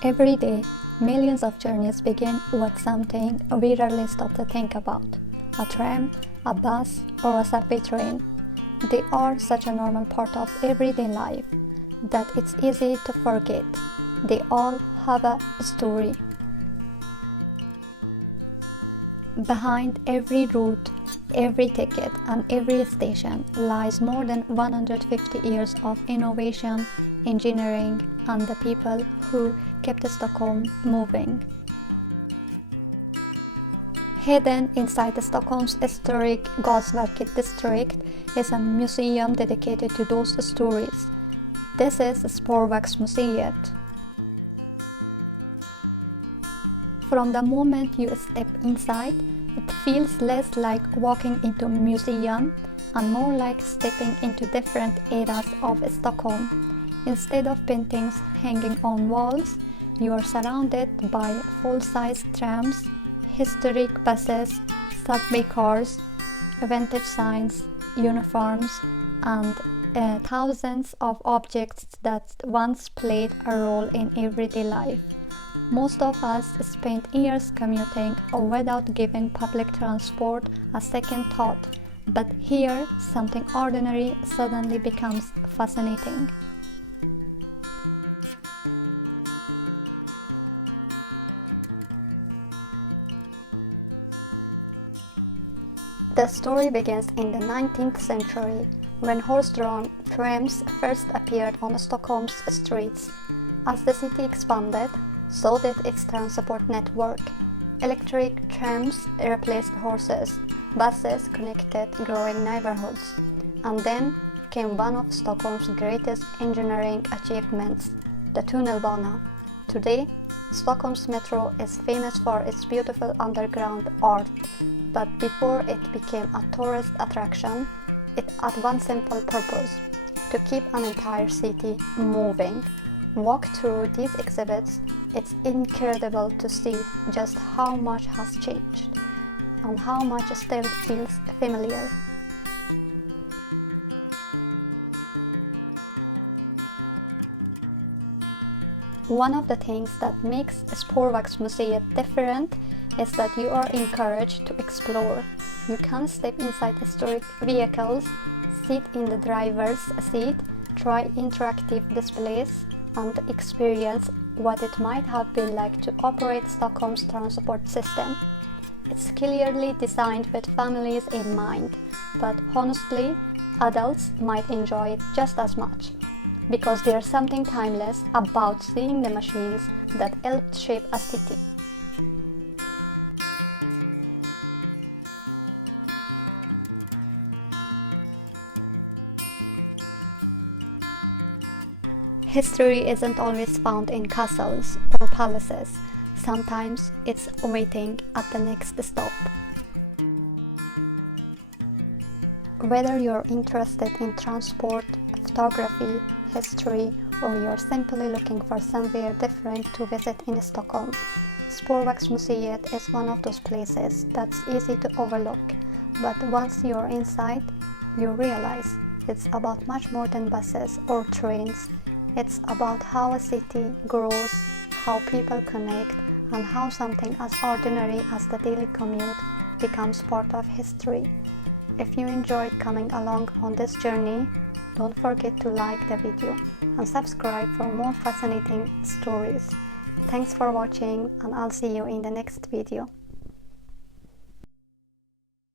Every day, millions of journeys begin with something we rarely stop to think about. A tram, a bus, or a subway train. They are such a normal part of everyday life that it's easy to forget. They all have a story. Behind every route, every ticket, and every station lies more than 150 years of innovation, engineering, and the people who kept Stockholm moving. Hidden inside Stockholm's historic Gasverket district is a museum dedicated to those stories. This is Spårvägsmuseet. From the moment you step inside, it feels less like walking into a museum and more like stepping into different eras of Stockholm. Instead of paintings hanging on walls, you are surrounded by full-size trams, historic buses, subway cars, vintage signs, uniforms, and thousands of objects that once played a role in everyday life. Most of us spent years commuting without giving public transport a second thought, but here something ordinary suddenly becomes fascinating. The story begins in the 19th century, when horse-drawn trams first appeared on Stockholm's streets. As the city expanded, so did its transport network. Electric trams replaced horses, buses connected growing neighborhoods, and then came one of Stockholm's greatest engineering achievements, the tunnelbana. Today, Stockholm's metro is famous for its beautiful underground art, but before it became a tourist attraction, it had one simple purpose: to keep an entire city moving. Walk through these exhibits, it's incredible to see just how much has changed and how much still feels familiar. One of the things that makes Spårvägsmuseet different is that you are encouraged to explore. You can step inside historic vehicles, sit in the driver's seat, try interactive displays, and experience what it might have been like to operate Stockholm's transport system. It's clearly designed with families in mind, but honestly, adults might enjoy it just as much, because there's something timeless about seeing the machines that helped shape a city. History isn't always found in castles or palaces. Sometimes it's waiting at the next stop. Whether you're interested in transport, photography, history, or you're simply looking for somewhere different to visit in Stockholm, Spårvägsmuseet is one of those places that's easy to overlook. But once you're inside, you realize it's about much more than buses or trains. It's about how a city grows, how people connect, and how something as ordinary as the daily commute becomes part of history. If you enjoyed coming along on this journey, don't forget to like the video and subscribe for more fascinating stories. Thanks for watching, and I'll see you in the next video.